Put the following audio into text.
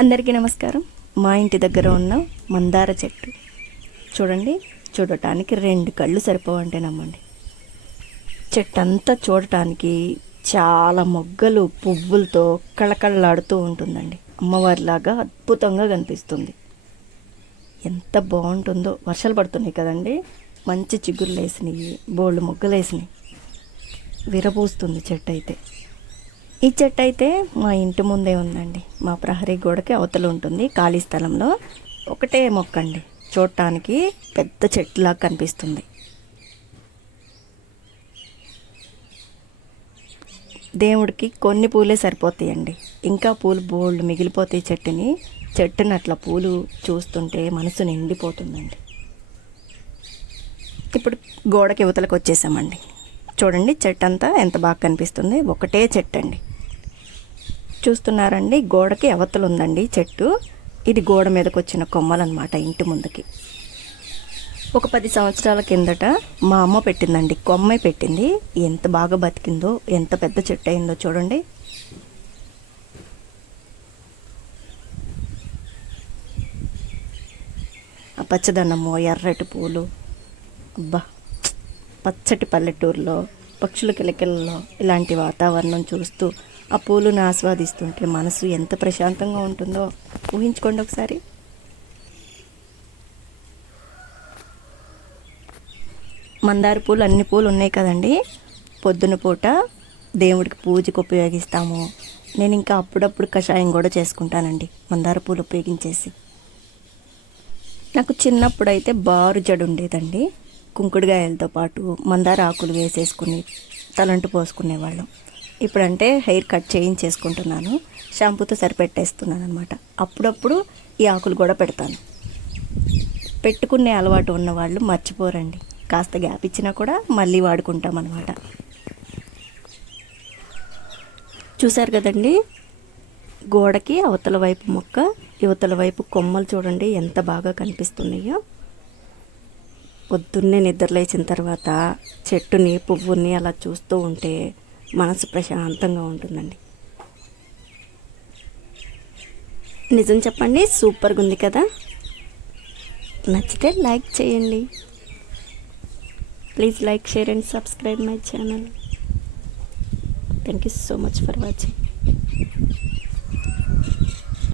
అందరికీ నమస్కారం. మా ఇంటి దగ్గర ఉన్న మందార చెట్టు. చూడండి చూడటానికి రెండు కళ్ళు సరిపోవంటే నమ్మండి. చెట్టు అంతా చూడటానికి చాలా మొగ్గలు పువ్వులతో కళకళలాడుతూ ఉంటుందండి. అమ్మవారిలాగా అద్భుతంగా కనిపిస్తుంది. ఎంత బాగుంటుందో వర్షాలు పడుతున్నాయి కదండి. మంచి చిగుర్లు వేసినాయి బోళ్ళు మొగ్గలు వేసినాయి విరబూస్తుంది చెట్టు అయితే. ఈ చెట్టు అయితే మా ఇంటి ముందే ఉందండి. మా ప్రహరీ గోడకి అవతల ఉంటుంది. ఖాళీ స్థలంలో ఒకటే మొక్క అండి. చూడటానికి పెద్ద చెట్టులా కనిపిస్తుంది. దేవుడికి కొన్ని పూలే సరిపోతాయండి. ఇంకా పూలు బోల్డ్ మిగిలిపోతాయి చెట్టుని చెట్టుని అట్లా పూలు చూస్తుంటే మనసు నిండిపోతుందండి. ఇప్పుడు గోడకి యువతలకు వచ్చేసామండి. చూడండి చెట్టు అంతా ఎంత బాగా కనిపిస్తుంది. ఒకటే చెట్టు అండి చూస్తున్నారండి. గోడకి అవతలు ఉందండి చెట్టు. ఇది గోడ మీదకి వచ్చిన కొమ్మలన్నమాట ఇంటి ముందుకి. ఒక పది సంవత్సరాల కిందట మా అమ్మ పెట్టిందండి. కొమ్మే పెట్టింది. ఎంత బాగా బతికిందో ఎంత పెద్ద చెట్టు అయిందో చూడండి. ఆ పచ్చదనము ఎర్రటి పూలు. అబ్బా! పచ్చటి పల్లెటూరులో పక్షుల కిలకిలలో ఇలాంటి వాతావరణం చూస్తూ ఆ పూలను ఆస్వాదిస్తుంటే మనసు ఎంత ప్రశాంతంగా ఉంటుందో ఊహించుకోండి ఒకసారి. మందార పూలు అన్ని పూలు ఉన్నాయి కదండి. పొద్దున పూట దేవుడికి పూజకు ఉపయోగిస్తాము. నేను ఇంకా అప్పుడప్పుడు కషాయం కూడా చేసుకుంటానండి మందార పూలు ఉపయోగించేసి. నాకు చిన్నప్పుడు అయితే బారు జడు ఉండేదండి. కుంకుడుగాయలతో పాటు మందార ఆకులు వేసేసుకుని తలంటు పోసుకునేవాళ్ళం. ఇప్పుడంటే హెయిర్ కట్ చేయించేసుకుంటున్నాను. షాంపూతో సరిపెట్టేస్తున్నాను అనమాట అప్పుడప్పుడు ఈ ఆకులు కూడా పెడతాను. పెట్టుకునే అలవాటు ఉన్నవాళ్ళు మర్చిపోరండి. కాస్త గ్యాప్ ఇచ్చినా కూడా మళ్ళీ వాడుకుంటాం అనమాట చూశారు కదండి? గోడకి అవతల వైపు మొక్క యువతల వైపు కొమ్మలు చూడండి ఎంత బాగా కనిపిస్తున్నాయో. పొద్దున్నే నిద్రలేచిన తర్వాత చెట్టుని పువ్వుని అలా చూస్తూ ఉంటే మనసు ప్రశాంతంగా ఉంటుందండి. నిజం చెప్పండి సూపర్గా ఉంది కదా? నచ్చితే లైక్ చేయండి. Please like share and subscribe my channel thank you so much for watching